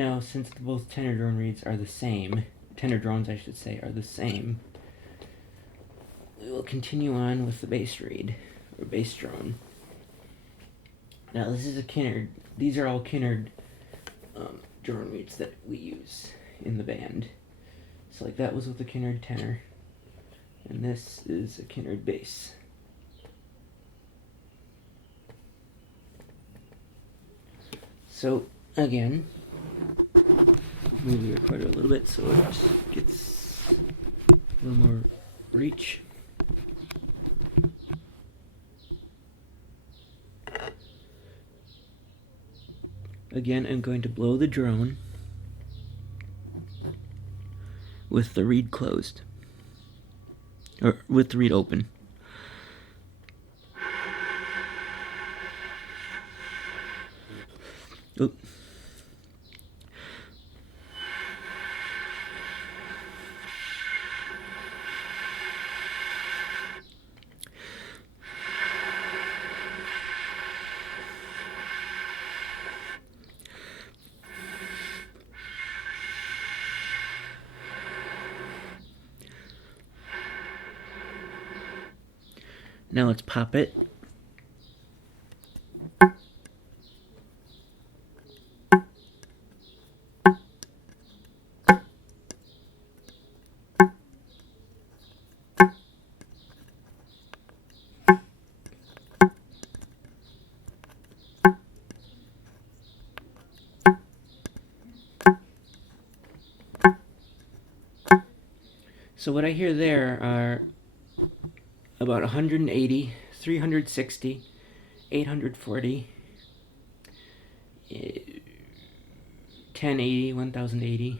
Now, since both tenor drone reeds are the same, tenor drones I should say, are the same, we will continue on with the bass reed, or bass drone. Now this is a Kinnaird, these are all Kinnaird drone reeds that we use in the band. So like that was with the Kinnaird tenor, and this is a Kinnaird bass. So again, move the recorder a little bit so it gets a little more reach. Again, I'm going to blow the drone with the reed closed, or with the reed open. Oop. Now let's pop it. So what I hear there are about 180, 360, 840, 1080, 1080,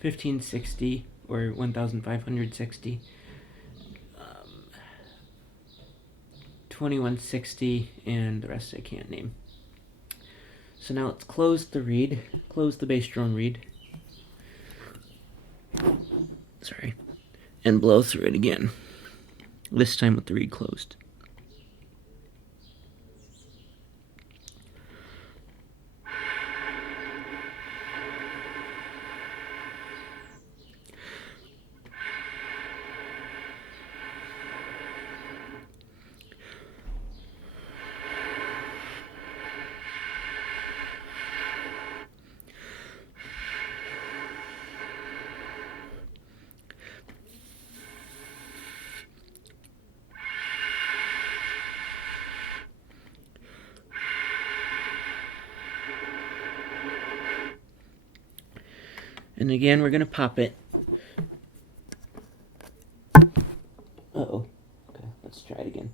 1560, or 1560, 2160, and the rest I can't name. So now let's close the reed, close the bass drone reed. Sorry. And blow through it again. This time with the reed closed. And again, we're going to pop it. Uh-oh. Okay, let's try it again.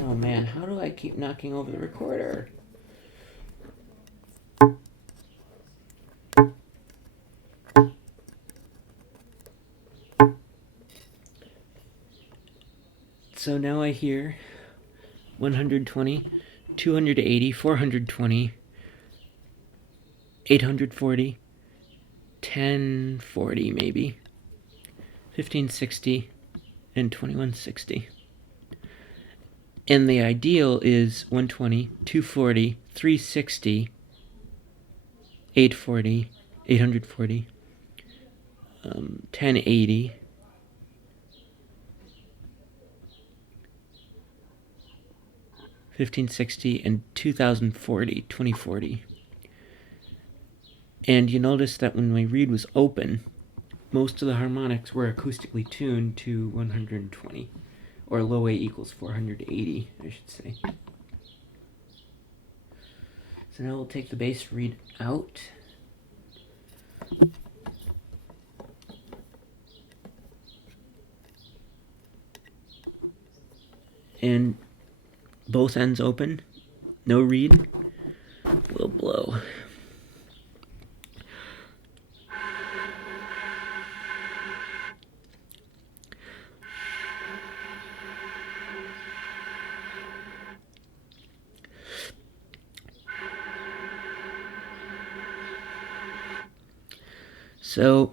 Oh man, how do I keep knocking over the recorder? So now I hear 120, 280, 420, 840, 1040 maybe, 1560, and 2160. And the ideal is 120, 240, 360, 840, 840, 1080, 1560, and 2040, 2040. And you notice that when my reed was open, most of the harmonics were acoustically tuned to 120. Or low A equals 480, I should say. So now we'll take the bass reed out. And both ends open, no reed, we'll blow. So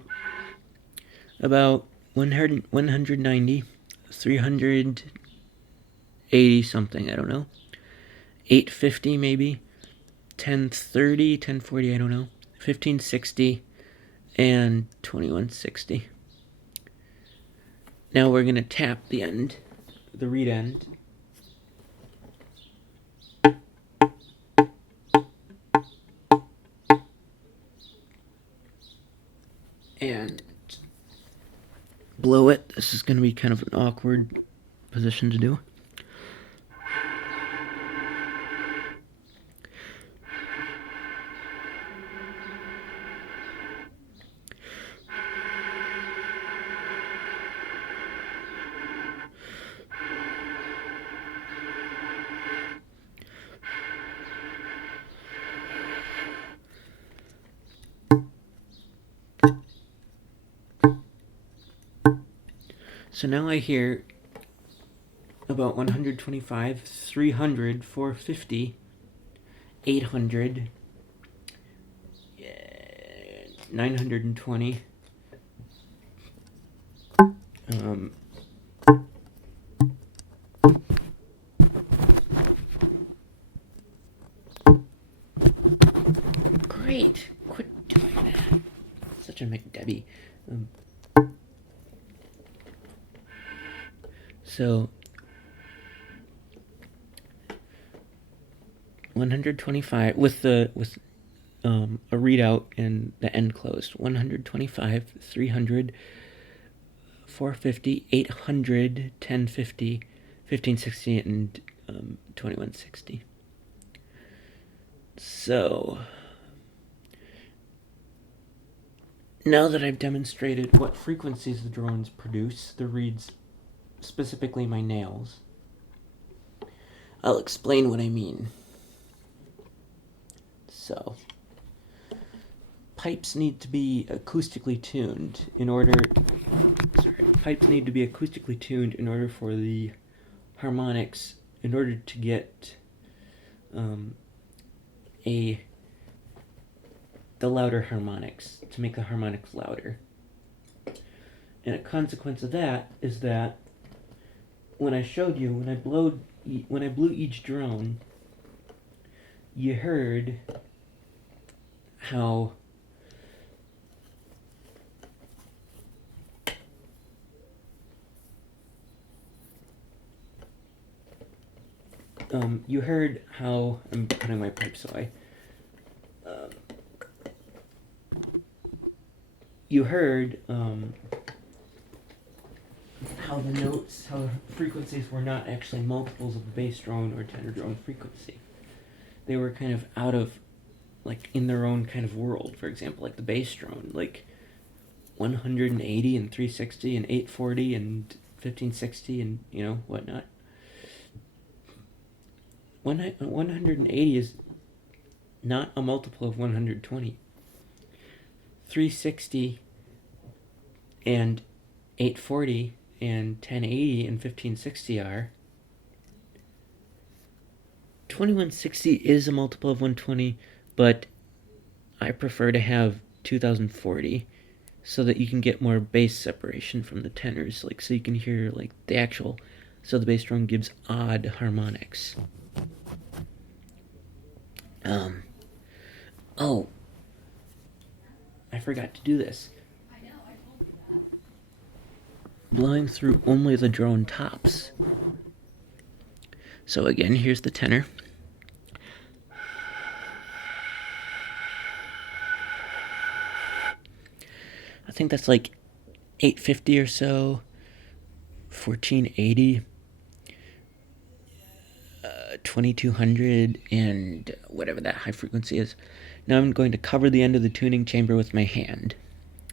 about 190, 380 something, I don't know. 850 maybe, 1030, 1040, I don't know. 1560 and 2160. Now we're going to tap the end, the reed end. And blow it. This is going to be kind of an awkward position to do. So now I hear about 125, 300, 450, 800, 920. Great! Quit doing that. Such a McDebbie. So 125 with a readout and the end closed. 125, 300, 450, 800, 1050, 1560, and 2160. So now that I've demonstrated what frequencies the drones produce, the reeds, specifically my nails, I'll explain what I mean. So, pipes need to be acoustically tuned in order... pipes need to be acoustically tuned in order for the harmonics, in order to get the louder harmonics, to make the harmonics louder. And a consequence of that is that when I showed you, when I blew each drone, you heard how I'm putting my pipe so you heard how the notes, how the frequencies were not actually multiples of the bass drone or tenor drone frequency. They were kind of out of, like, in their own kind of world. For example, like the bass drone, like 180 and 360 and 840 and 1560 and, you know, whatnot. 180 is not a multiple of 120. 360 and 840 and 1080 and 1560 are. 2160 is a multiple of 120, but I prefer to have 2040 so that you can get more bass separation from the tenors, like, so you can hear, like, the actual, so the bass drum gives odd harmonics. Oh, I forgot to do this. I know, I told you that. Blowing through only the drone tops. So again, here's the tenor. I think that's like 850 or so, 1480, 2200, and whatever that high frequency is. Now I'm going to cover the end of the tuning chamber with my hand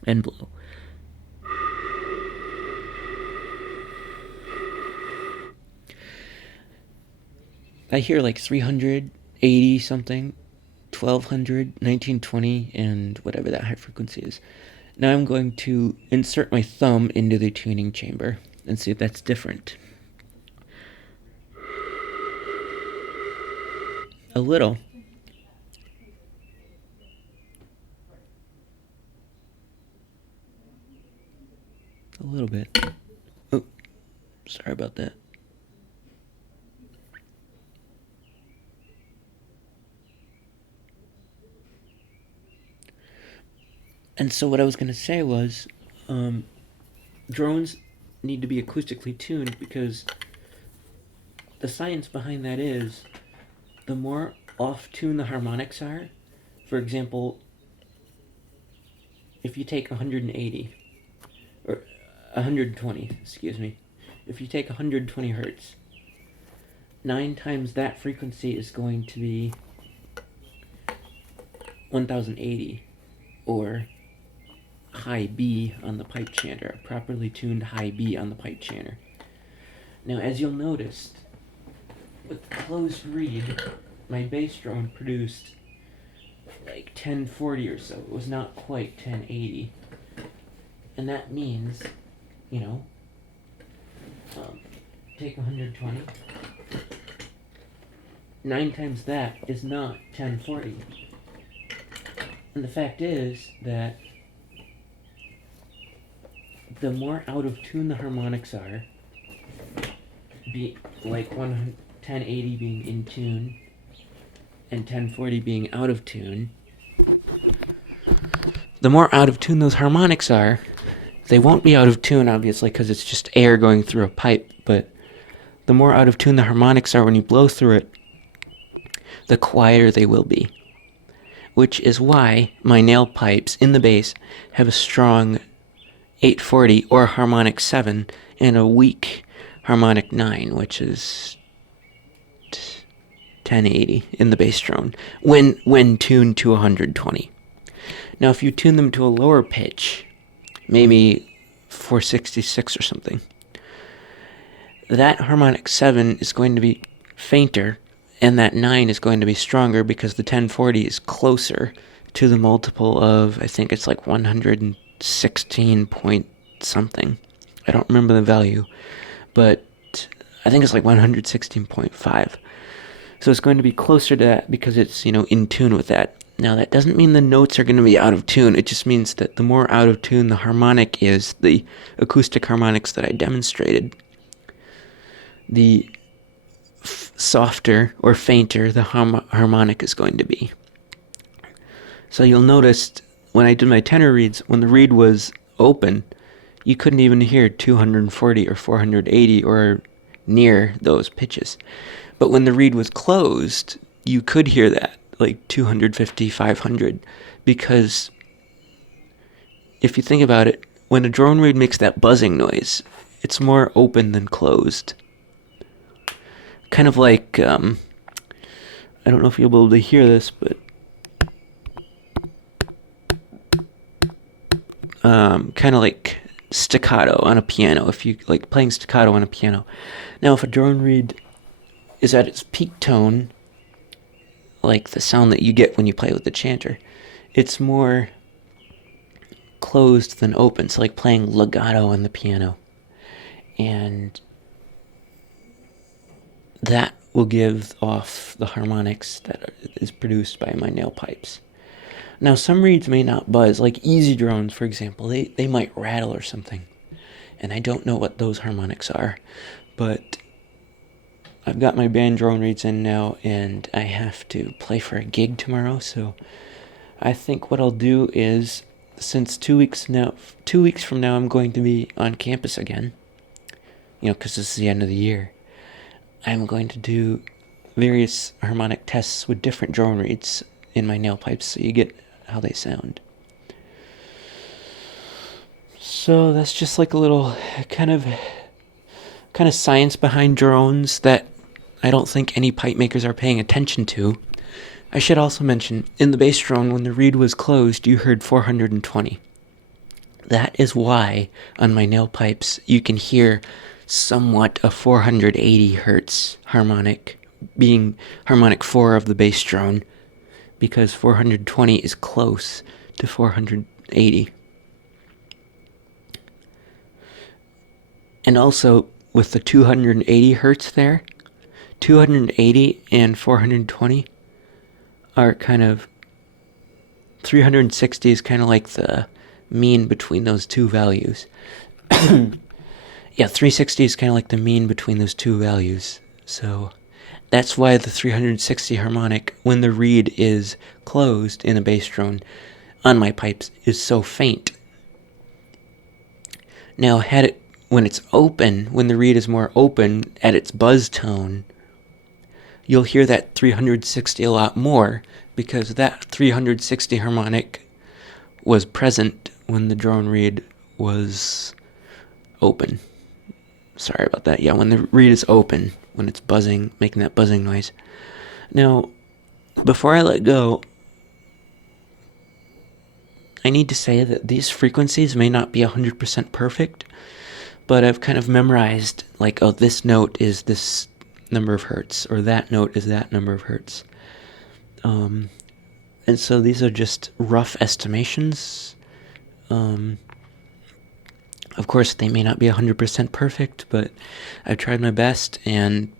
and blow. I hear like 380 something, 1200, 1920, and whatever that high frequency is. Now I'm going to insert my thumb into the tuning chamber and see if that's different. A little. a little bit. Oh, sorry about that. And so what I was going to say was, drones need to be acoustically tuned because the science behind that is the more off-tune the harmonics are. For example, if you take 180, or 120, excuse me, if you take 120 hertz, 9 times that frequency is going to be 1080, or high B on the pipe chanter, a properly tuned high B on the pipe chanter. Now, as you'll notice, with the closed reed, my bass drone produced like 1040 or so. It was not quite 1080. And that means, you know, take 120. 9 times that is not 1040. And the fact is that the more out of tune the harmonics are, be like 1080 being in tune and 1040 being out of tune, the more out of tune those harmonics are, they won't be out of tune obviously because it's just air going through a pipe, but the more out of tune the harmonics are when you blow through it, the quieter they will be. Which is why my Naill pipes in the bass have a strong 840 or harmonic 7 and a weak harmonic 9, which is 1080 in the bass drone when tuned to 120. Now if you tune them to a lower pitch, maybe 466 or something, that harmonic 7 is going to be fainter and that 9 is going to be stronger because the 1040 is closer to the multiple of, I think it's like 116 point something. I don't remember the value, but I think it's like 116.5. So it's going to be closer to that because it's, in tune with that. Now that doesn't mean the notes are going to be out of tune. It just means that the more out of tune the harmonic is, the acoustic harmonics that I demonstrated, the softer or fainter the harmonic is going to be. So you'll notice when I did my tenor reeds, when the reed was open, you couldn't even hear 240 or 480 or near those pitches. But when the reed was closed, you could hear that, like 250, 500, because if you think about it, when a drone reed makes that buzzing noise, it's more open than closed. Kind of like, I don't know if you'll be able to hear this, but kind of like staccato on a piano, if you like playing staccato on a piano. Now, if a drone reed is at its peak tone, like the sound that you get when you play with the chanter, it's more closed than open, so like playing legato on the piano. And that will give off the harmonics that is produced by my Naill pipes. Now, some reeds may not buzz, like easy drones, for example. They might rattle or something. And I don't know what those harmonics are, but I've got my band drone reeds in now, and I have to play for a gig tomorrow, so I think what I'll do is, since 2 weeks from now I'm going to be on campus again, because this is the end of the year, I'm going to do various harmonic tests with different drone reeds in my Naill pipes so you get how they sound. So that's just like a little kind of science behind drones that I don't think any pipe makers are paying attention to. I should also mention, in the bass drone, when the reed was closed, you heard 420. That is why on my Naill pipes you can hear somewhat a 480 hertz harmonic, being harmonic 4 of the bass drone, because 420 is close to 480. And also, with the 280 hertz there, 280 and 420 are kind of, 360 is kind of like the mean between those two values. Yeah, 360 is kind of like the mean between those two values. So that's why the 360 harmonic, when the reed is closed in a bass drone on my pipes, is so faint. Now, when it's open, when the reed is more open at its buzz tone, you'll hear that 360 a lot more, because that 360 harmonic was present when the drone reed was open. Sorry about that. Yeah, when the reed is open, when it's buzzing, making that buzzing noise. Now, before I let go, I need to say that these frequencies may not be 100% perfect, but I've kind of memorized, like, oh, this note is this number of hertz, or that note is that number of hertz. And so these are just rough estimations. Of course, they may not be 100% perfect, but I've tried my best, and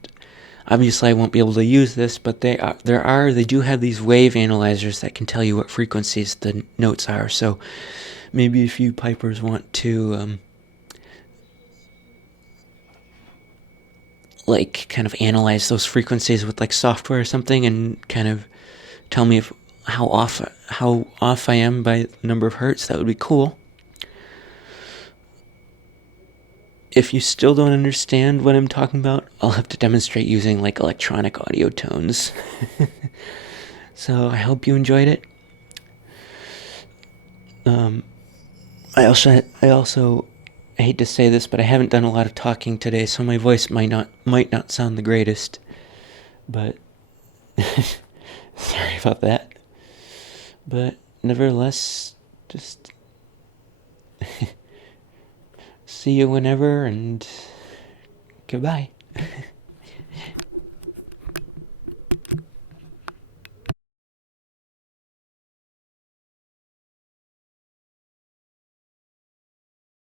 obviously I won't be able to use this, but they do have these wave analyzers that can tell you what frequencies the notes are. So maybe if you pipers want to like kind of analyze those frequencies with like software or something, and kind of tell me how off I am by the number of hertz, that would be cool. If you still don't understand what I'm talking about, I'll have to demonstrate using like electronic audio tones. So I hope you enjoyed it. I also I hate to say this, but I haven't done a lot of talking today, so my voice might not sound the greatest. But sorry about that. But nevertheless, just see you whenever, and goodbye.